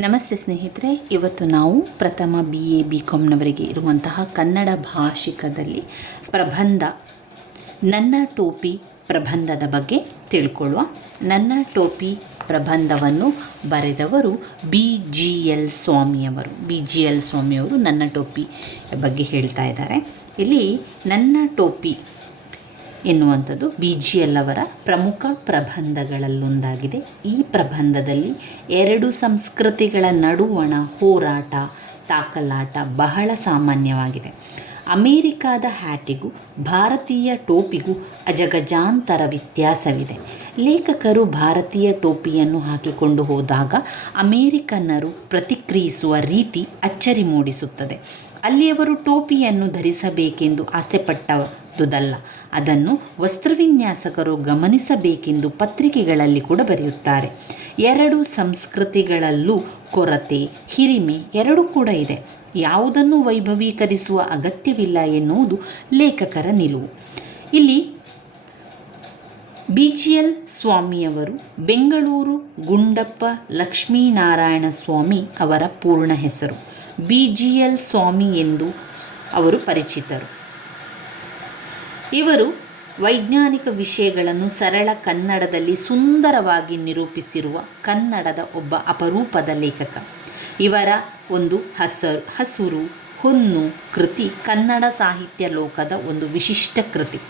ನಮಸ್ತೆ ಸ್ನೇಹಿತರೆ, ಇವತ್ತು ನಾವು ಪ್ರಥಮ ಬಿ ಎ ಬಿ ಕಾಮ್ನವರಿಗೆ ಇರುವಂತಹ ಕನ್ನಡ ಭಾಷಿಕದಲ್ಲಿ ಪ್ರಬಂಧ, ನನ್ನ ಟೋಪಿ ಪ್ರಬಂಧದ ಬಗ್ಗೆ ತಿಳ್ಕೊಳ್ಳುವ. ನನ್ನ ಟೋಪಿ ಪ್ರಬಂಧವನ್ನು ಬರೆದವರು ಬಿ ಜಿ ಎಲ್ ಸ್ವಾಮಿಯವರು. ಬಿ ಜಿ ಎಲ್ ಸ್ವಾಮಿಯವರು ನನ್ನ ಟೋಪಿ ಬಗ್ಗೆ ಹೇಳ್ತಾ ಇದ್ದಾರೆ. ಇಲ್ಲಿ ನನ್ನ ಟೋಪಿ ಎನ್ನುವಂಥದ್ದು ಬಿ ಜಿ ಎಲ್ ಅವರ ಪ್ರಮುಖ ಪ್ರಬಂಧಗಳಲ್ಲೊಂದಾಗಿದೆ. ಈ ಪ್ರಬಂಧದಲ್ಲಿ ಎರಡು ಸಂಸ್ಕೃತಿಗಳ ನಡುವಣ ಹೋರಾಟ ತಾಕಲಾಟ ಬಹಳ ಸಾಮಾನ್ಯವಾಗಿದೆ. ಅಮೇರಿಕಾದ ಹ್ಯಾಟಿಗೂ, ಭಾರತೀಯ ಟೋಪಿಗೂ ಅಜಗಜಾಂತರ ವ್ಯತ್ಯಾಸವಿದೆ. ಲೇಖಕರು ಭಾರತೀಯ ಟೋಪಿಯನ್ನು ಹಾಕಿಕೊಂಡು ಹೋದಾಗ ಅಮೇರಿಕನ್ನರು ಪ್ರತಿಕ್ರಿಯಿಸುವ ರೀತಿ ಅಚ್ಚರಿ ಮೂಡಿಸುತ್ತದೆ. ಅಲ್ಲಿಯವರು ಟೋಪಿಯನ್ನು ಧರಿಸಬೇಕೆಂದು ಆಸೆಪಟ್ಟದುದಲ್ಲ ಅದನ್ನು ವಸ್ತ್ರವಿನ್ಯಾಸಕರು ಗಮನಿಸಬೇಕೆಂದು ಪತ್ರಿಕೆಗಳಲ್ಲಿ ಕೂಡ ಬರೆಯುತ್ತಾರೆ. ಎರಡು ಸಂಸ್ಕೃತಿಗಳಲ್ಲೂ ಕೊರತೆ, ಹಿರಿಮೆ ಎರಡೂ ಕೂಡ ಇದೆ. ಯಾವುದನ್ನು ವೈಭವೀಕರಿಸುವ ಅಗತ್ಯವಿಲ್ಲ ಎನ್ನುವುದು ಲೇಖಕರ ನಿಲುವು. ಇಲ್ಲಿ ಬಿ ಜಿ ಎಲ್ ಸ್ವಾಮಿಯವರು, ಬೆಂಗಳೂರು ಗುಂಡಪ್ಪ ಲಕ್ಷ್ಮೀನಾರಾಯಣ ಸ್ವಾಮಿ ಅವರ ಪೂರ್ಣ ಹೆಸರು. ಬಿ ಜಿ ಎಲ್ ಸ್ವಾಮಿ ಎಂದು ಅವರು ಪರಿಚಿತರು. ಇವರು ವೈಜ್ಞಾನಿಕ ವಿಷಯಗಳನ್ನು ಸರಳ ಕನ್ನಡದಲ್ಲಿ ಸುಂದರವಾಗಿ ನಿರೂಪಿಸಿರುವ ಕನ್ನಡದ ಒಬ್ಬ ಅಪರೂಪದ ಲೇಖಕ. ಇವರ ಒಂದು ಹಸರು ಹಸುರು ಹುನ್ನು ಕೃತಿ ಕನ್ನಡ ಸಾಹಿತ್ಯ ಲೋಕದ ಒಂದು ವಿಶಿಷ್ಟ ಕೃತಿ.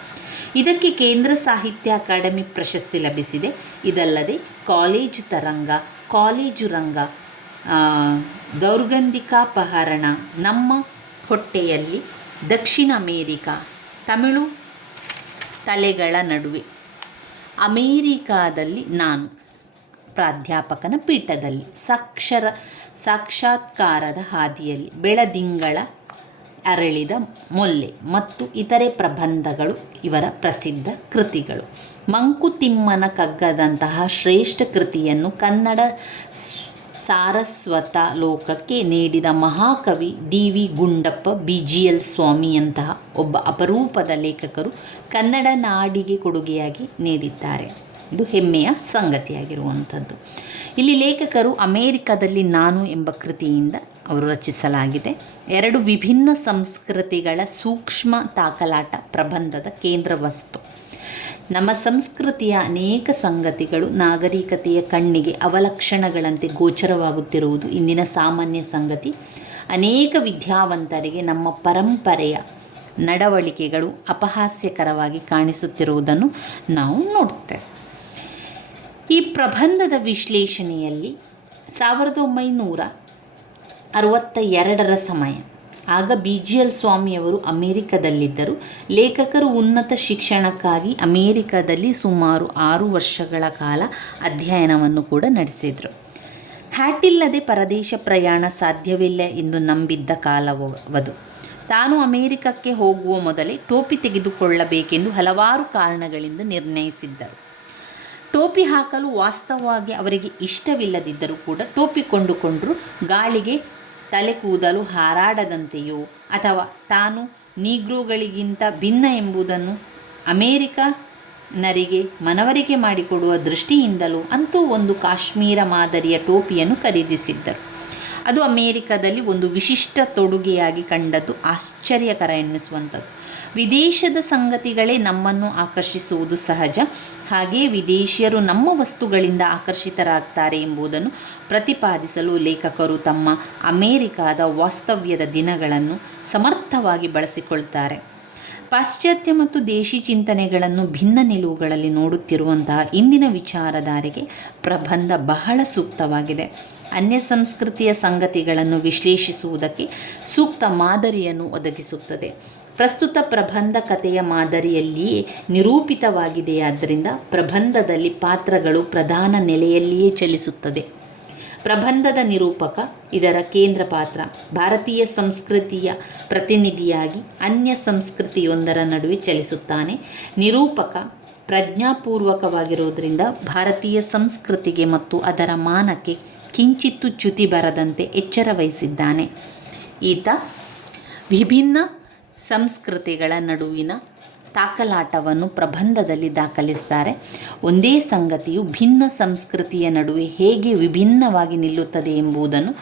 ಇದಕ್ಕೆ ಕೇಂದ್ರ ಸಾಹಿತ್ಯ ಅಕಾಡೆಮಿ ಪ್ರಶಸ್ತಿ ಲಭಿಸಿದೆ. ಇದಲ್ಲದೆ ಕಾಲೇಜು ತರಂಗ, ಕಾಲೇಜು ರಂಗ ದೌರ್ಗಂಧಿಕಾ ದೌರ್ಗಂಧಿಕಾಪಹರಣ ನಮ್ಮ ಹೊಟ್ಟೆಯಲ್ಲಿ, ದಕ್ಷಿಣ ಅಮೇರಿಕಾ, ತಮಿಳು ತಲೆಗಳ ನಡುವೆ. ಅಮೇರಿಕಾದಲ್ಲಿ ನಾನು ಪ್ರಾಧ್ಯಾಪಕನ ಪೀಠದಲ್ಲಿ ಸಾಕ್ಷರ, ಸಾಕ್ಷಾತ್ಕಾರದ ಹಾದಿಯಲ್ಲಿ ಬೆಳದಿಂಗಳ ಅರಳಿದ ಮೊಲ್ಲೆ ಮತ್ತು ಇತರೆ ಪ್ರಬಂಧಗಳು ಇವರ ಪ್ರಸಿದ್ಧ ಕೃತಿಗಳು. ಮಂಕುತಿಮ್ಮನ ಕಗ್ಗದಂತಹ ಶ್ರೇಷ್ಠ ಕೃತಿಯನ್ನು ಕನ್ನಡ ಸಾರಸ್ವತ ಲೋಕಕ್ಕೆ ನೀಡಿದ ಮಹಾಕವಿ D V Gundappa B G L ಸ್ವಾಮಿಯಂತಹ ಒಬ್ಬ ಅಪರೂಪದ ಲೇಖಕರು ಕನ್ನಡ ನಾಡಿಗೆ ಕೊಡುಗೆಯಾಗಿ ನೀಡಿದ್ದಾರೆ. ಇದು ಹೆಮ್ಮೆಯ ಸಂಗತಿಯಾಗಿರುವಂಥದ್ದು. ಇಲ್ಲಿ ಲೇಖಕರು ಅಮೇರಿಕದಲ್ಲಿ ನಾನು ಎಂಬ ಕೃತಿಯಿಂದ ಅವರು ರಚಿಸಲಾಗಿದೆ. ಎರಡು ವಿಭಿನ್ನ ಸಂಸ್ಕೃತಿಗಳ ಸೂಕ್ಷ್ಮ ತಾಕಲಾಟ ಪ್ರಬಂಧದ ಕೇಂದ್ರ ವಸ್ತು ನಮ್ಮ ಸಂಸ್ಕೃತಿಯ ಅನೇಕ ಸಂಗತಿಗಳು ನಾಗರಿಕತೆಯ ಕಣ್ಣಿಗೆ ಅವಲಕ್ಷಣಗಳಂತೆ ಗೋಚರವಾಗುತ್ತಿರುವುದು ಇಂದಿನ ಸಾಮಾನ್ಯ ಸಂಗತಿ. ಅನೇಕ ವಿದ್ಯಾವಂತರಿಗೆ ನಮ್ಮ ಪರಂಪರೆಯ ನಡವಳಿಕೆಗಳು ಅಪಹಾಸ್ಯಕರವಾಗಿ ಕಾಣಿಸುತ್ತಿರುವುದನ್ನು ನಾವು ನೋಡ್ತೇವೆ ಈ ಪ್ರಬಂಧದ ವಿಶ್ಲೇಷಣೆಯಲ್ಲಿ ಸಾವಿರದ ಒಂಬೈನೂರ ಅರವತ್ತ ಎರಡರ ಸಮಯ ಆಗ ಬಿ ಜಿ ಎಲ್ ಸ್ವಾಮಿಯವರು ಅಮೇರಿಕದಲ್ಲಿದ್ದರು. ಲೇಖಕರು ಉನ್ನತ ಶಿಕ್ಷಣಕ್ಕಾಗಿ ಅಮೇರಿಕದಲ್ಲಿ ಸುಮಾರು ಆರು ವರ್ಷಗಳ ಕಾಲ ಅಧ್ಯಯನವನ್ನು ಕೂಡ ನಡೆಸಿದರು. ಹ್ಯಾಟಿಲ್ಲದೆ ಪರದೇಶ ಪ್ರಯಾಣ ಸಾಧ್ಯವಿಲ್ಲ ಎಂದು ನಂಬಿದ್ದ ಕಾಲವದು. ತಾನು ಅಮೇರಿಕಕ್ಕೆ ಹೋಗುವ ಮೊದಲೇ ಟೋಪಿ ತೆಗೆದುಕೊಳ್ಳಬೇಕೆಂದು ಹಲವಾರು ಕಾರಣಗಳಿಂದ ನಿರ್ಣಯಿಸಿದ್ದರು. ಟೋಪಿ ಹಾಕಲು ವಾಸ್ತವವಾಗಿ ಅವರಿಗೆ ಇಷ್ಟವಿಲ್ಲದಿದ್ದರೂ ಕೂಡ ಟೋಪಿ ಕೊಂಡುಕೊಂಡರು. ಗಾಳಿಗೆ ತಲೆ ಕೂದಲು ಹಾರಾಡದಂತೆಯೋ ಅಥವಾ ತಾನು ನೀಗ್ರೋಗಳಿಗಿಂತ ಭಿನ್ನ ಎಂಬುದನ್ನು ಅಮೇರಿಕನರಿಗೆ ಮನವರಿಕೆ ಮಾಡಿಕೊಡುವ ದೃಷ್ಟಿಯಿಂದಲೂ ಅಂತೂ ಒಂದು ಕಾಶ್ಮೀರ ಮಾದರಿಯ ಟೋಪಿಯನ್ನು ಖರೀದಿಸಿದ್ದರು. ಅದು ಅಮೇರಿಕದಲ್ಲಿ ಒಂದು ವಿಶಿಷ್ಟ ತೊಡುಗೆಯಾಗಿ ಕಂಡದ್ದು ಆಶ್ಚರ್ಯಕರ ಎನ್ನಿಸುವಂಥದ್ದು. ವಿದೇಶದ ಸಂಗತಿಗಳೇ ನಮ್ಮನ್ನು ಆಕರ್ಷಿಸುವುದು ಸಹಜ ಹಾಗೆಯೇ ವಿದೇಶಿಯರು ನಮ್ಮ ವಸ್ತುಗಳಿಂದ ಆಕರ್ಷಿತರಾಗ್ತಾರೆ ಎಂಬುದನ್ನು ಪ್ರತಿಪಾದಿಸಲು ಲೇಖಕರು ತಮ್ಮ ಅಮೇರಿಕಾದ ವಾಸ್ತವ್ಯದ ದಿನಗಳನ್ನು ಸಮರ್ಥವಾಗಿ ಬಳಸಿಕೊಳ್ತಾರೆ. ಪಾಶ್ಚಾತ್ಯ ಮತ್ತು ದೇಶಿ ಚಿಂತನೆಗಳನ್ನು ಭಿನ್ನ ನಿಲುವುಗಳಲ್ಲಿ ನೋಡುತ್ತಿರುವಂತಹ ಇಂದಿನ ವಿಚಾರಧಾರೆಗೆ ಪ್ರಬಂಧ ಬಹಳ ಸೂಕ್ತವಾಗಿದೆ. ಅನ್ಯ ಸಂಸ್ಕೃತಿಯ ಸಂಗತಿಗಳನ್ನು ವಿಶ್ಲೇಷಿಸುವುದಕ್ಕೆ ಸೂಕ್ತ ಮಾದರಿಯನ್ನು ಒದಗಿಸುತ್ತದೆ. ಪ್ರಸ್ತುತ ಪ್ರಬಂಧ ಕಥೆಯ ಮಾದರಿಯಲ್ಲಿಯೇ ನಿರೂಪಿತವಾಗಿದೆಯಾದ್ದರಿಂದ ಪ್ರಬಂಧದಲ್ಲಿ ಪಾತ್ರಗಳು ಪ್ರಧಾನ ನೆಲೆಯಲ್ಲಿಯೇ ಚಲಿಸುತ್ತದೆ. ಪ್ರಬಂಧದ ನಿರೂಪಕ, ಇದರ ಕೇಂದ್ರ ಪಾತ್ರ ಭಾರತೀಯ ಸಂಸ್ಕೃತಿಯ ಪ್ರತಿನಿಧಿಯಾಗಿ ಅನ್ಯ ಸಂಸ್ಕೃತಿಯೊಂದರ ನಡುವೆ ಚಲಿಸುತ್ತಾನೆ. ನಿರೂಪಕ ಪ್ರಜ್ಞಾಪೂರ್ವಕವಾಗಿರುವುದರಿಂದ ಭಾರತೀಯ ಸಂಸ್ಕೃತಿಗೆ ಮತ್ತು ಅದರ ಮಾನಕ್ಕೆ ಕಿಂಚಿತ್ತು ಚ್ಯುತಿ ಬರದಂತೆ ಎಚ್ಚರ ವಹಿಸಿದ್ದಾನೆ. ಈತ ವಿಭಿನ್ನ ಸಂಸ್ಕೃತಿಗಳ ನಡುವಿನ ತಾಕಲಾಟವನ್ನು ಪ್ರಬಂಧದಲ್ಲಿ ದಾಖಲಿಸ್ತಾರೆ. ಒಂದೇ ಸಂಗತಿಯು ಭಿನ್ನ ಸಂಸ್ಕೃತಿಯ ನಡುವೆ ಹೇಗೆ ವಿಭಿನ್ನವಾಗಿ ನಿಲ್ಲುತ್ತದೆ ಎಂಬುದನ್ನು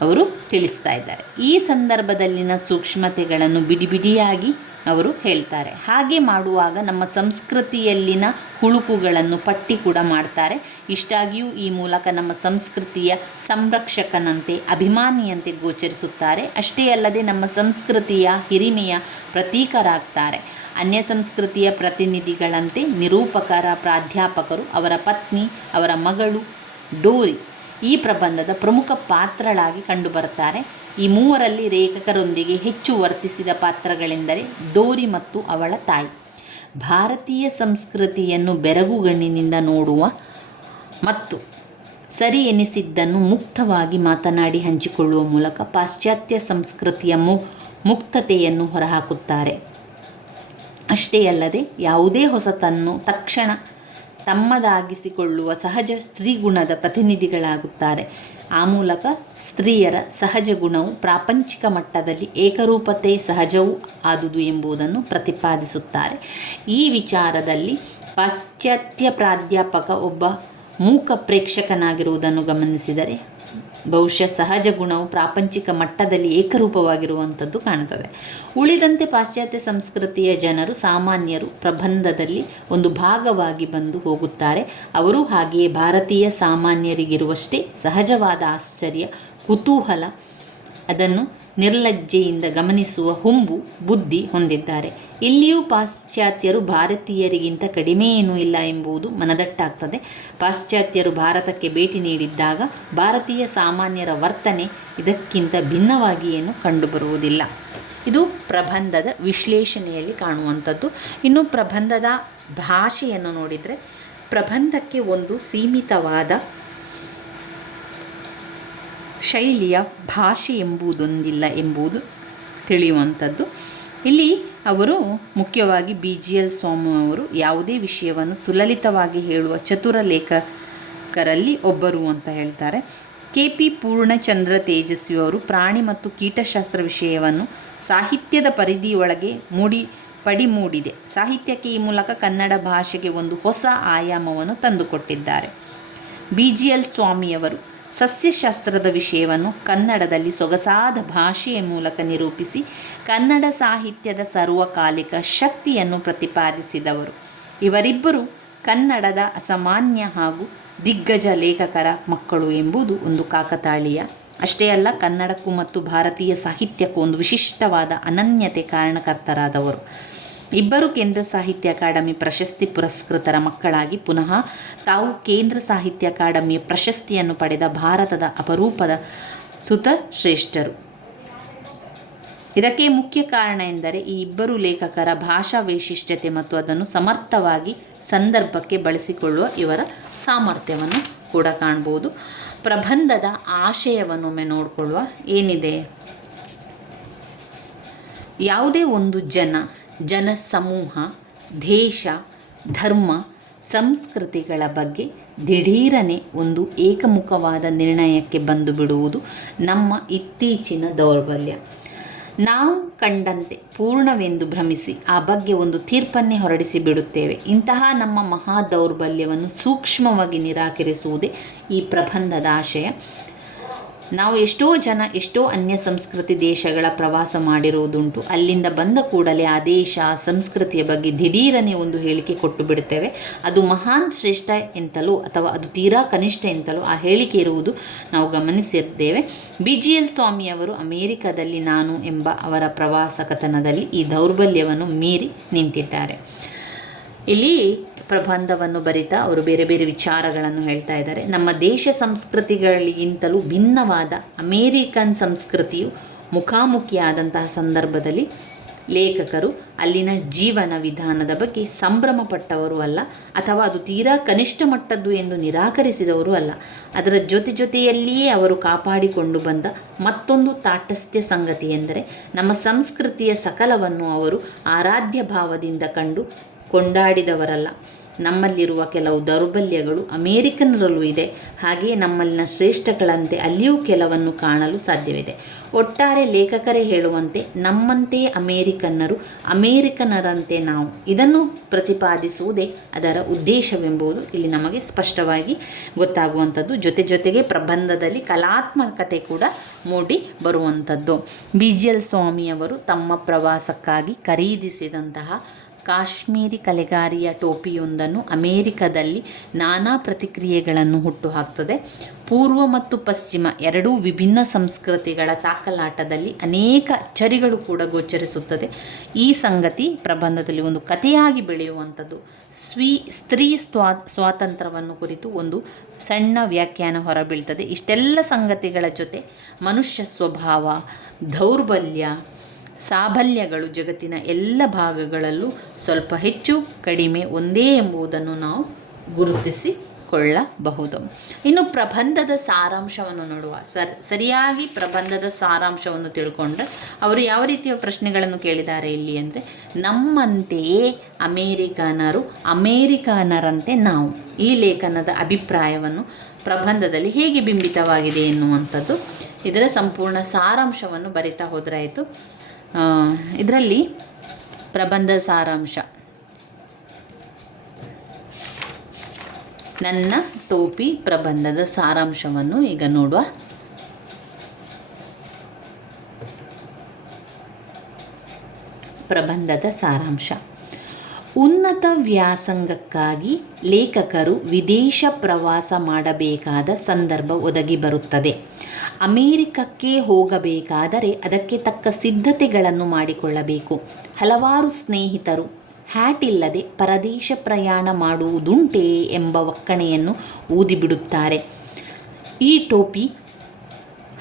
ಅವರು ತಿಳಿಸ್ತಾ ಇದ್ದಾರೆ. ಈ ಸಂದರ್ಭದಲ್ಲಿನ ಸೂಕ್ಷ್ಮತೆಗಳನ್ನು ಬಿಡಿ ಬಿಡಿಯಾಗಿ ಅವರು ಹೇಳ್ತಾರೆ. ಹಾಗೆ ಮಾಡುವಾಗ ನಮ್ಮ ಸಂಸ್ಕೃತಿಯಲ್ಲಿನ ಹುಳುಕುಗಳನ್ನು ಪಟ್ಟಿ ಕೂಡ ಮಾಡ್ತಾರೆ. ಇಷ್ಟಾಗಿಯೂ ಈ ಮೂಲಕ ನಮ್ಮ ಸಂಸ್ಕೃತಿಯ ಸಂರಕ್ಷಕನಂತೆ, ಅಭಿಮಾನಿಯಂತೆ ಗೋಚರಿಸುತ್ತಾರೆ. ಅಷ್ಟೇ ಅಲ್ಲದೆ ನಮ್ಮ ಸಂಸ್ಕೃತಿಯ ಹಿರಿಮೆಯ ಪ್ರತೀಕರಾಗ್ತಾರೆ. ಅನ್ಯ ಸಂಸ್ಕೃತಿಯ ಪ್ರತಿನಿಧಿಗಳಂತೆ ನಿರೂಪಕರ ಪ್ರಾಧ್ಯಾಪಕರು, ಅವರ ಪತ್ನಿ, ಅವರ ಮಗಳು ಡೋರಿ ಈ ಪ್ರಬಂಧದ ಪ್ರಮುಖ ಪಾತ್ರಳಾಗಿ ಕಂಡುಬರುತ್ತಾರೆ. ಈ ಮೂವರಲ್ಲಿ ಲೇಖಕರೊಂದಿಗೆ ಹೆಚ್ಚು ವರ್ತಿಸಿದ ಪಾತ್ರಗಳೆಂದರೆ ಡೋರಿ ಮತ್ತು ಅವಳ ತಾಯಿ. ಭಾರತೀಯ ಸಂಸ್ಕೃತಿಯನ್ನು ಬೆರಗುಗಣ್ಣಿನಿಂದ ನೋಡುವ ಮತ್ತು ಸರಿ ಎನಿಸಿದ್ದನ್ನು ಮುಕ್ತವಾಗಿ ಮಾತನಾಡಿ ಹಂಚಿಕೊಳ್ಳುವ ಮೂಲಕ ಪಾಶ್ಚಾತ್ಯ ಸಂಸ್ಕೃತಿಯ ಮು, ಮುಕ್ತತೆಯನ್ನು ಹೊರಹಾಕುತ್ತಾರೆ. ಅಷ್ಟೇ ಅಲ್ಲದೆ ಯಾವುದೇ ಹೊಸತನ್ನು ತಕ್ಷಣ ತಮ್ಮದಾಗಿಸಿಕೊಳ್ಳುವ ಸಹಜ ಸ್ತ್ರೀಗುಣದ ಪ್ರತಿನಿಧಿಗಳಾಗುತ್ತಾರೆ. ಆ ಮೂಲಕ ಸ್ತ್ರೀಯರ ಸಹಜ ಗುಣವು ಪ್ರಾಪಂಚಿಕ ಮಟ್ಟದಲ್ಲಿ ಏಕರೂಪತೆ, ಸಹಜವೂ ಆದುದು ಎಂಬುದನ್ನು ಪ್ರತಿಪಾದಿಸುತ್ತಾರೆ. ಈ ವಿಚಾರದಲ್ಲಿ ಪಾಶ್ಚಾತ್ಯ ಪ್ರಾಧ್ಯಾಪಕ ಒಬ್ಬ ಮೂಕ ಪ್ರೇಕ್ಷಕನಾಗಿರುವುದನ್ನು ಗಮನಿಸಿದರೆ ಬಹುಶಃ ಸಹಜ ಗುಣವು ಪ್ರಾಪಂಚಿಕ ಮಟ್ಟದಲ್ಲಿ ಏಕರೂಪವಾಗಿರುವಂಥದ್ದು ಕಾಣುತ್ತದೆ. ಉಳಿದಂತೆ ಪಾಶ್ಚಾತ್ಯ ಸಂಸ್ಕೃತಿಯ ಜನರು ಸಾಮಾನ್ಯರು ಪ್ರಬಂಧದಲ್ಲಿ ಒಂದು ಭಾಗವಾಗಿ ಬಂದು ಹೋಗುತ್ತಾರೆ. ಅವರು ಹಾಗೆಯೇ ಭಾರತೀಯ ಸಾಮಾನ್ಯರಿಗಿರುವಷ್ಟೇ ಸಹಜವಾದ ಆಶ್ಚರ್ಯ, ಕುತೂಹಲ, ಅದನ್ನು ನಿರ್ಲಜ್ಜೆಯಿಂದ ಗಮನಿಸುವ ಹುಂಬು, ಬುದ್ಧಿ ಹೊಂದಿದ್ದಾರೆ. ಇಲ್ಲಿಯೂ ಪಾಶ್ಚಾತ್ಯರು ಭಾರತೀಯರಿಗಿಂತ ಕಡಿಮೆ ಏನೂ ಇಲ್ಲ ಎಂಬುದು ಮನದಟ್ಟಾಗ್ತದೆ. ಪಾಶ್ಚಾತ್ಯರು ಭಾರತಕ್ಕೆ ಭೇಟಿ ನೀಡಿದ್ದಾಗ ಭಾರತೀಯ ಸಾಮಾನ್ಯರ ವರ್ತನೆ ಇದಕ್ಕಿಂತ ಭಿನ್ನವಾಗಿ ಏನು ಕಂಡುಬರುವುದಿಲ್ಲ. ಇದು ಪ್ರಬಂಧದ ವಿಶ್ಲೇಷಣೆಯಲ್ಲಿ ಕಾಣುವಂಥದ್ದು. ಇನ್ನು ಪ್ರಬಂಧದ ಭಾಷೆಯನ್ನು ನೋಡಿದರೆ ಪ್ರಬಂಧಕ್ಕೆ ಒಂದು ಸೀಮಿತವಾದ ಶೈಲಿಯ ಭಾಷೆ ಎಂಬುದೊಂದಿಲ್ಲ ಎಂಬುದು ತಿಳಿಯುವಂಥದ್ದು. ಇಲ್ಲಿ ಅವರು ಮುಖ್ಯವಾಗಿ ಬಿ ಜಿ ಎಲ್ ಸ್ವಾಮಿ ಅವರು ಯಾವುದೇ ವಿಷಯವನ್ನು ಸುಲಲಿತವಾಗಿ ಹೇಳುವ ಚತುರ ಲೇಖಕರಲ್ಲಿ ಒಬ್ಬರು ಅಂತ ಹೇಳ್ತಾರೆ. ಕೆ ಪಿ ಪೂರ್ಣಚಂದ್ರ ತೇಜಸ್ವಿ ಅವರು ಪ್ರಾಣಿ ಮತ್ತು ಕೀಟಶಾಸ್ತ್ರ ವಿಷಯವನ್ನು ಸಾಹಿತ್ಯದ ಪರಿಧಿಯೊಳಗೆ ಮೂಡಿ ಪಡಿ ಮೂಡಿದೆ ಸಾಹಿತ್ಯಕ್ಕೆ ಈ ಮೂಲಕ ಕನ್ನಡ ಭಾಷೆಗೆ ಒಂದು ಹೊಸ ಆಯಾಮವನ್ನು ತಂದುಕೊಟ್ಟಿದ್ದಾರೆ. ಬಿ ಜಿ ಎಲ್ ಸ್ವಾಮಿಯವರು ಸಸ್ಯಶಾಸ್ತ್ರದ ವಿಷಯವನ್ನು ಕನ್ನಡದಲ್ಲಿ ಸೊಗಸಾದ ಭಾಷೆಯ ಮೂಲಕ ನಿರೂಪಿಸಿ ಕನ್ನಡ ಸಾಹಿತ್ಯದ ಸರ್ವಕಾಲಿಕ ಶಕ್ತಿಯನ್ನು ಪ್ರತಿಪಾದಿಸಿದವರು. ಇವರಿಬ್ಬರು ಕನ್ನಡದ ಅಸಾಮಾನ್ಯ ಹಾಗೂ ದಿಗ್ಗಜ ಲೇಖಕರ ಮಕ್ಕಳು ಎಂಬುದು ಒಂದು ಕಾಕತಾಳೀಯ. ಅಷ್ಟೇ ಅಲ್ಲ, ಕನ್ನಡಕ್ಕೂ ಮತ್ತು ಭಾರತೀಯ ಸಾಹಿತ್ಯಕ್ಕೂ ಒಂದು ವಿಶಿಷ್ಟವಾದ ಅನನ್ಯತೆ ಕಾರಣಕರ್ತರಾದವರು. ಇಬ್ಬರು ಕೇಂದ್ರ ಸಾಹಿತ್ಯ ಅಕಾಡೆಮಿ ಪ್ರಶಸ್ತಿ ಪುರಸ್ಕೃತರ ಮಕ್ಕಳಾಗಿ ಪುನಃ ತಾವು ಕೇಂದ್ರ ಸಾಹಿತ್ಯ ಅಕಾಡೆಮಿಯ ಪ್ರಶಸ್ತಿಯನ್ನು ಪಡೆದ ಭಾರತದ ಅಪರೂಪದ ಸುತ ಶ್ರೇಷ್ಠರು. ಇದಕ್ಕೆ ಮುಖ್ಯ ಕಾರಣ ಎಂದರೆ ಈ ಇಬ್ಬರು ಲೇಖಕರ ಭಾಷಾ ವೈಶಿಷ್ಟ್ಯತೆ ಮತ್ತು ಅದನ್ನು ಸಮರ್ಥವಾಗಿ ಸಂದರ್ಭಕ್ಕೆ ಬಳಸಿಕೊಳ್ಳುವ ಇವರ ಸಾಮರ್ಥ್ಯವನ್ನು ಕೂಡ ಕಾಣ್ಬೋದು ಪ್ರಬಂಧದ ಆಶಯವನ್ನೊಮ್ಮೆ ನೋಡಿಕೊಳ್ಳುವ ಏನಿದೆ? ಯಾವುದೇ ಒಂದು ಜನ ಜನಸಮೂಹ, ದೇಶ, ಧರ್ಮ, ಸಂಸ್ಕೃತಿಗಳ ಬಗ್ಗೆ ದಿಢೀರನೆ ಒಂದು ಏಕಮುಖವಾದ ನಿರ್ಣಯಕ್ಕೆ ಬಂದು ಬಿಡುವುದು ನಮ್ಮ ಇತ್ತೀಚಿನ ದೌರ್ಬಲ್ಯ. ನಾವು ಕಂಡಂತೆ ಪೂರ್ಣವೆಂದು ಭ್ರಮಿಸಿ ಆ ಬಗ್ಗೆ ಒಂದು ತೀರ್ಪನ್ನೇ ಹೊರಡಿಸಿ ಬಿಡುತ್ತೇವೆ. ಇಂತಹ ನಮ್ಮ ಮಹಾ ದೌರ್ಬಲ್ಯವನ್ನು ಸೂಕ್ಷ್ಮವಾಗಿ ನಿರಾಕರಿಸುವುದೇ ಈ ಪ್ರಬಂಧದ ಆಶಯ. ನಾವು ಎಷ್ಟೋ ಜನ, ಎಷ್ಟೋ ಅನ್ಯ ಸಂಸ್ಕೃತಿ ದೇಶಗಳ ಪ್ರವಾಸ ಮಾಡಿರುವುದುಂಟು. ಅಲ್ಲಿಂದ ಬಂದ ಕೂಡಲೇ ಆ ದೇಶ ಸಂಸ್ಕೃತಿಯ ಬಗ್ಗೆ ದಿಢೀರನೆ ಒಂದು ಹೇಳಿಕೆ ಕೊಟ್ಟು ಬಿಡುತ್ತೇವೆ. ಅದು ಮಹಾನ್ ಶ್ರೇಷ್ಠ ಎಂತಲೋ ಅಥವಾ ಅದು ತೀರಾ ಕನಿಷ್ಠ ಎಂತಲೋ ಆ ಹೇಳಿಕೆ ಇರುವುದು ನಾವು ಗಮನಿಸಿದ್ದೇವೆ. ಬಿ ಜಿ ಎಲ್ ಸ್ವಾಮಿಯವರು ಅಮೇರಿಕದಲ್ಲಿ ನಾನು ಎಂಬ ಅವರ ಪ್ರವಾಸ ಕಥನದಲ್ಲಿ ಈ ದೌರ್ಬಲ್ಯವನ್ನು ಮೀರಿ ನಿಂತಿದ್ದಾರೆ. ಇಲ್ಲಿ ಪ್ರಬಂಧವನ್ನು ಬರಿತಾ ಅವರು ಬೇರೆ ಬೇರೆ ವಿಚಾರಗಳನ್ನು ಹೇಳ್ತಾ ಇದ್ದಾರೆ. ನಮ್ಮ ದೇಶ ಸಂಸ್ಕೃತಿಗಳಿಗಿಂತಲೂ ಭಿನ್ನವಾದ ಅಮೇರಿಕನ್ ಸಂಸ್ಕೃತಿಯು ಮುಖಾಮುಖಿಯಾದಂತಹ ಸಂದರ್ಭದಲ್ಲಿ ಲೇಖಕರು ಅಲ್ಲಿನ ಜೀವನ ವಿಧಾನದ ಬಗ್ಗೆ ಸಂಭ್ರಮಪಟ್ಟವರು ಅಲ್ಲ, ಅಥವಾ ಅದು ತೀರಾ ಕನಿಷ್ಠ ಮಟ್ಟದ್ದು ಎಂದು ನಿರಾಕರಿಸಿದವರು ಅಲ್ಲ. ಅದರ ಜೊತೆ ಜೊತೆಯಲ್ಲಿಯೇ ಅವರು ಕಾಪಾಡಿಕೊಂಡು ಬಂದ ಮತ್ತೊಂದು ತಾಟಸ್ಥ್ಯ ಸಂಗತಿ ಎಂದರೆ, ನಮ್ಮ ಸಂಸ್ಕೃತಿಯ ಸಕಲವನ್ನು ಅವರು ಆರಾಧ್ಯ ಭಾವದಿಂದ ಕಂಡು ಕೊಂಡಾಡಿದವರಲ್ಲ. ನಮ್ಮಲ್ಲಿರುವ ಕೆಲವು ದೌರ್ಬಲ್ಯಗಳು ಅಮೇರಿಕನ್ನರಲ್ಲೂ ಇದೆ. ಹಾಗೆಯೇ ನಮ್ಮಲ್ಲಿನ ಶ್ರೇಷ್ಠಗಳಂತೆ ಅಲ್ಲಿಯೂ ಕೆಲವನ್ನು ಕಾಣಲು ಸಾಧ್ಯವಿದೆ. ಒಟ್ಟಾರೆ ಲೇಖಕರೇ ಹೇಳುವಂತೆ ನಮ್ಮಂತೆಯೇ ಅಮೇರಿಕನ್ನರು ಅಮೇರಿಕನರಂತೆ ನಾವು ಇದನ್ನು ಪ್ರತಿಪಾದಿಸುವುದೇ ಅದರ ಉದ್ದೇಶವೆಂಬುದು ಇಲ್ಲಿ ನಮಗೆ ಸ್ಪಷ್ಟವಾಗಿ ಗೊತ್ತಾಗುವಂಥದ್ದು. ಜೊತೆ ಜೊತೆಗೆ ಪ್ರಬಂಧದಲ್ಲಿ ಕಲಾತ್ಮಕತೆ ಕೂಡ ಮೂಡಿ ಬರುವಂಥದ್ದು. ಬಿ. ಜಿ. ಎಲ್. ಸ್ವಾಮಿಯವರು ತಮ್ಮ ಪ್ರವಾಸಕ್ಕಾಗಿ ಖರೀದಿಸಿದಂತಹ ಕಾಶ್ಮೀರಿ ಕಲೆಗಾರಿಯ ಟೋಪಿಯೊಂದನ್ನು ಅಮೇರಿಕದಲ್ಲಿ ನಾನಾ ಪ್ರತಿಕ್ರಿಯೆಗಳನ್ನು ಹುಟ್ಟುಹಾಕ್ತದೆ. ಪೂರ್ವ ಮತ್ತು ಪಶ್ಚಿಮ ಎರಡೂ ವಿಭಿನ್ನ ಸಂಸ್ಕೃತಿಗಳ ತಾಕಲಾಟದಲ್ಲಿ ಅನೇಕ ಅಚ್ಚರಿಗಳು ಕೂಡ ಗೋಚರಿಸುತ್ತದೆ. ಈ ಸಂಗತಿ ಪ್ರಬಂಧದಲ್ಲಿ ಒಂದು ಕಥೆಯಾಗಿ ಬೆಳೆಯುವಂಥದ್ದು. ಸ್ವೀ, ಸ್ತ್ರೀ ಸ್ವಾ, ಸ್ವಾತಂತ್ರ್ಯವನ್ನು ಕುರಿತು ಒಂದು ಸಣ್ಣ ವ್ಯಾಖ್ಯಾನ ಹೊರಬೀಳ್ತದೆ. ಇಷ್ಟೆಲ್ಲ ಸಂಗತಿಗಳ ಜೊತೆ ಮನುಷ್ಯ ಸ್ವಭಾವ, ದೌರ್ಬಲ್ಯ ಸಾಬಲ್ಯಗಳು ಜಗತ್ತಿನ ಎಲ್ಲ ಭಾಗಗಳಲ್ಲೂ ಸ್ವಲ್ಪ ಹೆಚ್ಚು ಕಡಿಮೆ ಒಂದೇ ಎಂಬುದನ್ನು ನಾವು ಗುರುತಿಸಿಕೊಳ್ಳಬಹುದು. ಇನ್ನು ಪ್ರಬಂಧದ ಸಾರಾಂಶವನ್ನು ನೋಡುವ. ಸರ್, ಸರಿಯಾಗಿ ಪ್ರಬಂಧದ ಸಾರಾಂಶವನ್ನು ತಿಳ್ಕೊಂಡ್ರೆ ಅವರು ಯಾವ ರೀತಿಯ ಪ್ರಶ್ನೆಗಳನ್ನು ಕೇಳಿದ್ದಾರೆ ಇಲ್ಲಿ ಅಂದರೆ, ನಮ್ಮಂತೆಯೇ ಅಮೇರಿಕನರು ಅಮೇರಿಕನರಂತೆ ನಾವು. ಈ ಲೇಖನದ ಅಭಿಪ್ರಾಯವನ್ನು ಪ್ರಬಂಧದಲ್ಲಿ ಹೇಗೆ ಬಿಂಬಿತವಾಗಿದೆ ಎನ್ನುವಂಥದ್ದು ಇದರ ಸಂಪೂರ್ಣ ಸಾರಾಂಶವನ್ನು ಬರಿತಾ ಹೋದ್ರಾಯಿತು. ಇದರಲ್ಲಿ ಪ್ರಬಂಧ ಸಾರಾಂಶ. ನನ್ನ ಟೋಪಿ ಪ್ರಬಂಧದ ಸಾರಾಂಶವನ್ನು ಈಗ ನೋಡುವ. ಪ್ರಬಂಧದ ಸಾರಾಂಶ. ಉನ್ನತ ವ್ಯಾಸಂಗಕ್ಕಾಗಿ ಲೇಖಕರು ವಿದೇಶ ಪ್ರವಾಸ ಮಾಡಬೇಕಾದ ಸಂದರ್ಭ ಒದಗಿ ಬರುತ್ತದೆ. ಅಮೇರಿಕಕ್ಕೆ ಹೋಗಬೇಕಾದರೆ ಅದಕ್ಕೆ ತಕ್ಕ ಸಿದ್ಧತೆಗಳನ್ನು ಮಾಡಿಕೊಳ್ಳಬೇಕು. ಹಲವಾರು ಸ್ನೇಹಿತರು ಹ್ಯಾಟ್ ಇಲ್ಲದೆ ಪರದೇಶ ಪ್ರಯಾಣ ಮಾಡುವುದುಂಟೇ ಎಂಬ ಒಕ್ಕಣೆಯನ್ನು ಊದಿಬಿಡುತ್ತಾರೆ. ಈ ಟೋಪಿ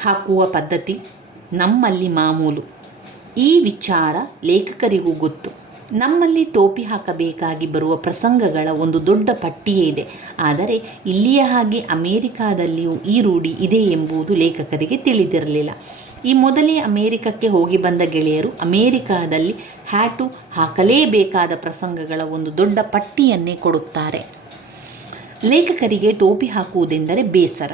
ಹಾಕುವ ಪದ್ಧತಿ ನಮ್ಮಲ್ಲಿ ಮಾಮೂಲು. ಈ ವಿಚಾರ ಲೇಖಕರಿಗೂ ಗೊತ್ತು. ನಮ್ಮಲ್ಲಿ ಟೋಪಿ ಹಾಕಬೇಕಾಗಿ ಬರುವ ಪ್ರಸಂಗಗಳ ಒಂದು ದೊಡ್ಡ ಪಟ್ಟಿಯೇ ಇದೆ. ಆದರೆ ಇಲ್ಲಿಯ ಹಾಗೆ ಅಮೇರಿಕಾದಲ್ಲಿಯೂ ಈ ರೂಢಿ ಇದೆ ಎಂಬುದು ಲೇಖಕರಿಗೆ ತಿಳಿದಿರಲಿಲ್ಲ. ಈ ಮೊದಲೇ ಅಮೇರಿಕಕ್ಕೆ ಹೋಗಿ ಬಂದ ಗೆಳೆಯರು ಅಮೇರಿಕಾದಲ್ಲಿ ಹ್ಯಾಟು ಹಾಕಲೇಬೇಕಾದ ಪ್ರಸಂಗಗಳ ಒಂದು ದೊಡ್ಡ ಪಟ್ಟಿಯನ್ನೇ ಕೊಡುತ್ತಾರೆ. ಲೇಖಕರಿಗೆ ಟೋಪಿ ಹಾಕುವುದೆಂದರೆ ಬೇಸರ.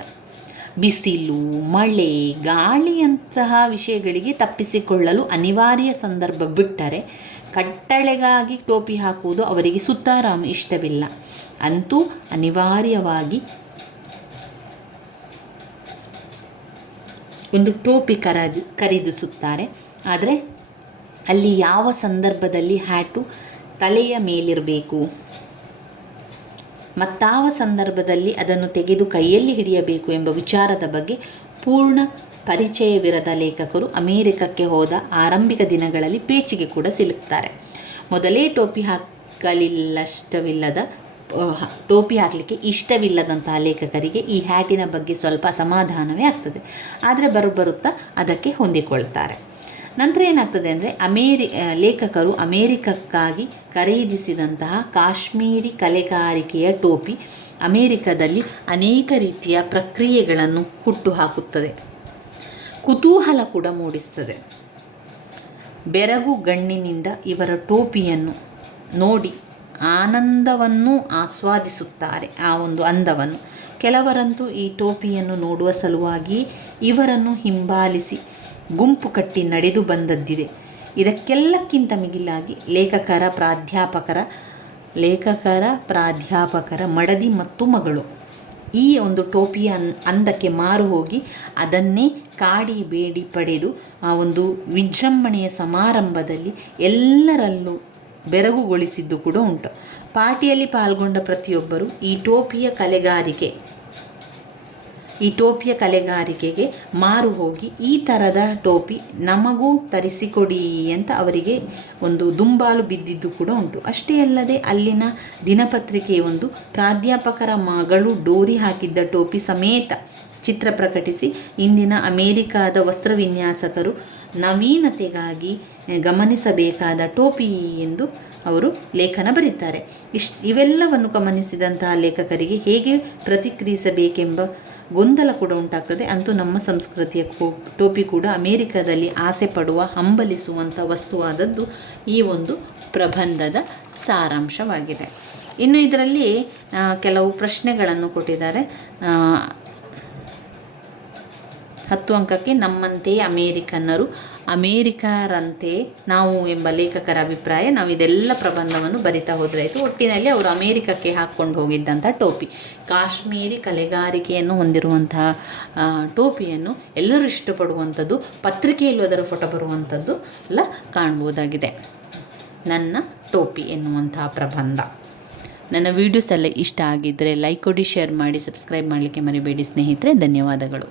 ಬಿಸಿಲು, ಮಳೆ, ಗಾಳಿಯಂತಹ ವಿಷಯಗಳಿಗೆ ತಪ್ಪಿಸಿಕೊಳ್ಳಲು ಅನಿವಾರ್ಯ ಸಂದರ್ಭ ಬಿಟ್ಟರೆ ಕಟ್ಟಳೆಗಾಗಿ ಟೋಪಿ ಹಾಕುವುದು ಅವರಿಗೆ ಸುತ್ತಾರಾಮ್ ಇಷ್ಟವಿಲ್ಲ. ಅಂತೂ ಅನಿವಾರ್ಯವಾಗಿ ಒಂದು ಟೋಪಿ ಕರ, ಖರೀದಿಸುತ್ತಾರೆ. ಆದರೆ ಅಲ್ಲಿ ಯಾವ ಸಂದರ್ಭದಲ್ಲಿ ಹ್ಯಾಟು ತಲೆಯ ಮೇಲಿರಬೇಕು? ಮತ್ತಾವ ಸಂದರ್ಭದಲ್ಲಿ ಅದನ್ನು ತೆಗೆದು ಕೈಯಲ್ಲಿ ಹಿಡಿಯಬೇಕು ಎಂಬ ವಿಚಾರದ ಬಗ್ಗೆ ಪೂರ್ಣ ಪರಿಚಯವಿರದ ಲೇಖಕರು ಅಮೇರಿಕಕ್ಕೆ ಹೋದ ಆರಂಭಿಕ ದಿನಗಳಲ್ಲಿ ಪೇಚಿಗೆ ಕೂಡ ಸಿಲುಕ್ತಾರೆ. ಮೊದಲೇ ಟೋಪಿ ಹಾಕಲಿಲ್ಲಷ್ಟವಿಲ್ಲದ ಟೋಪಿ ಹಾಕಲಿಕ್ಕೆ ಇಷ್ಟವಿಲ್ಲದಂತಹ ಲೇಖಕರಿಗೆ ಈ ಹ್ಯಾಟಿನ ಬಗ್ಗೆ ಸ್ವಲ್ಪ ಸಮಾಧಾನವೇ ಆಗ್ತದೆ. ಆದರೆ ಬರುತ್ತಾ ಅದಕ್ಕೆ ಹೊಂದಿಕೊಳ್ತಾರೆ. ನಂತರ ಏನಾಗ್ತದೆ ಅಂದರೆ ಅಮೇರಿ ಲೇಖಕರು ಅಮೇರಿಕಕ್ಕಾಗಿ ಖರೀದಿಸಿದಂತಹ ಕಾಶ್ಮೀರಿ ಕಲೆಗಾರಿಕೆಯ ಟೋಪಿ ಅಮೇರಿಕದಲ್ಲಿ ಅನೇಕ ರೀತಿಯ ಪ್ರಕ್ರಿಯೆಗಳನ್ನು ಹುಟ್ಟುಹಾಕುತ್ತದೆ ಕುತೂಹಲ ಕೂಡ ಮೂಡಿಸ್ತದೆ. ಬೆರಗು ಗಣ್ಣಿನಿಂದ ಇವರ ಟೋಪಿಯನ್ನು ನೋಡಿ ಆನಂದವನ್ನು ಆಸ್ವಾದಿಸುತ್ತಾರೆ ಆ ಒಂದು ಅಂದವನ್ನು. ಕೆಲವರಂತೂ ಈ ಟೋಪಿಯನ್ನು ನೋಡುವ ಸಲುವಾಗಿ ಇವರನ್ನು ಹಿಂಬಾಲಿಸಿ ಗುಂಪು ಕಟ್ಟಿ ನಡೆದು ಬಂದದ್ದಿದೆ. ಇದಕ್ಕೆಲ್ಲಕ್ಕಿಂತ ಮಿಗಿಲಾಗಿ ಲೇಖಕರ ಪ್ರಾಧ್ಯಾಪಕರ ಲೇಖಕರ ಪ್ರಾಧ್ಯಾಪಕರ ಮಡದಿ ಮತ್ತು ಮಗಳು. ಈ ಒಂದು ಟೋಪಿಯ ಅಂದಕ್ಕೆ ಮಾರು ಹೋಗಿ ಅದನ್ನೇ ಕಾಡಿ ಬೇಡಿ ಪಡೆದು ಆ ಒಂದು ವಿಜೃಂಭಣೆಯ ಸಮಾರಂಭದಲ್ಲಿ ಎಲ್ಲರಲ್ಲೂ ಬೆರಗುಗೊಳಿಸಿದ್ದು ಕೂಡ ಉಂಟು. ಪಾರ್ಟಿಯಲ್ಲಿ ಪಾಲ್ಗೊಂಡ ಪ್ರತಿಯೊಬ್ಬರು ಈ ಟೋಪಿಯ ಕಲೆಗಾರಿಕೆ ಈ ಟೋಪಿಯ ಕಲೆಗಾರಿಕೆಗೆ ಮಾರು ಹೋಗಿ ಈ ಥರದ ಟೋಪಿ ನಮಗೂ ತರಿಸಿಕೊಡಿ ಅಂತ ಅವರಿಗೆ ಒಂದು ದುಂಬಾಲು ಬಿದ್ದಿದ್ದು ಕೂಡ ಉಂಟು. ಅಷ್ಟೇ ಅಲ್ಲದೆ ಅಲ್ಲಿನ ದಿನಪತ್ರಿಕೆಯ ಒಂದು ಪ್ರಾಧ್ಯಾಪಕರ ಮಗಳು ಡೋರಿ ಹಾಕಿದ್ದ ಟೋಪಿ ಸಮೇತ ಚಿತ್ರ ಪ್ರಕಟಿಸಿ ಇಂದಿನ ಅಮೇರಿಕಾದ ವಸ್ತ್ರವಿನ್ಯಾಸಕರು ನವೀನತೆಗಾಗಿ ಗಮನಿಸಬೇಕಾದ ಟೋಪಿ ಎಂದು ಅವರು ಲೇಖನ ಬರೀತಾರೆ ಇಷ್ಟು ಇವೆಲ್ಲವನ್ನು ಗಮನಿಸಿದಂತಹ ಲೇಖಕರಿಗೆ ಹೇಗೆ ಪ್ರತಿಕ್ರಿಯಿಸಬೇಕೆಂಬ ಗೊಂದಲ ಕೂಡ ಉಂಟಾಗ್ತದೆ. ಅಂತೂ ನಮ್ಮ ಸಂಸ್ಕೃತಿಯ ಟೋಪಿ ಕೂಡ ಅಮೇರಿಕಾದಲ್ಲಿ ಆಸೆ ಪಡುವ ಹಂಬಲಿಸುವಂಥ ವಸ್ತುವಾದದ್ದು ಈ ಒಂದು ಪ್ರಬಂಧದ ಸಾರಾಂಶವಾಗಿದೆ. ಇನ್ನು ಇದರಲ್ಲಿ ಕೆಲವು ಪ್ರಶ್ನೆಗಳನ್ನು ಕೊಟ್ಟಿದ್ದಾರೆ. ಹತ್ತು ಅಂಕಕ್ಕೆ ನಮ್ಮಂತೆ ಅಮೇರಿಕನ್ನರು. ಅಮೇರಿಕರಂತೆ ನಾವು ಎಂಬ ಲೇಖಕರ ಅಭಿಪ್ರಾಯ, ನಾವು ಇದೆಲ್ಲ ಪ್ರಬಂಧವನ್ನು ಬರಿತಾ ಹೋದ್ರಾಯಿತು. ಒಟ್ಟಿನಲ್ಲಿ ಅವರು ಅಮೇರಿಕಕ್ಕೆ ಹಾಕ್ಕೊಂಡು ಹೋಗಿದ್ದಂಥ ಟೋಪಿ. ಕಾಶ್ಮೀರಿ ಕಲೆಗಾರಿಕೆಯನ್ನು ಹೊಂದಿರುವಂತಹ ಟೋಪಿಯನ್ನು ಎಲ್ಲರೂ ಇಷ್ಟಪಡುವಂಥದ್ದು, ಪತ್ರಿಕೆಯಲ್ಲೂ ಅದರ ಫೋಟೋ ಬರುವಂಥದ್ದು ಎಲ್ಲ ಕಾಣ್ಬೋದಾಗಿದೆ. ನನ್ನ ಟೋಪಿ ಎನ್ನುವಂತಹ ಪ್ರಬಂಧ. ನನ್ನ ವೀಡಿಯೋಸ್ ಎಲ್ಲ ಇಷ್ಟ ಆಗಿದ್ದರೆ ಲೈಕ್ ಕೊಡಿ, ಶೇರ್ ಮಾಡಿ, ಸಬ್ಸ್ಕ್ರೈಬ್ ಮಾಡಲಿಕ್ಕೆ ಮರಿಬೇಡಿ ಸ್ನೇಹಿತರೆ. ಧನ್ಯವಾದಗಳು.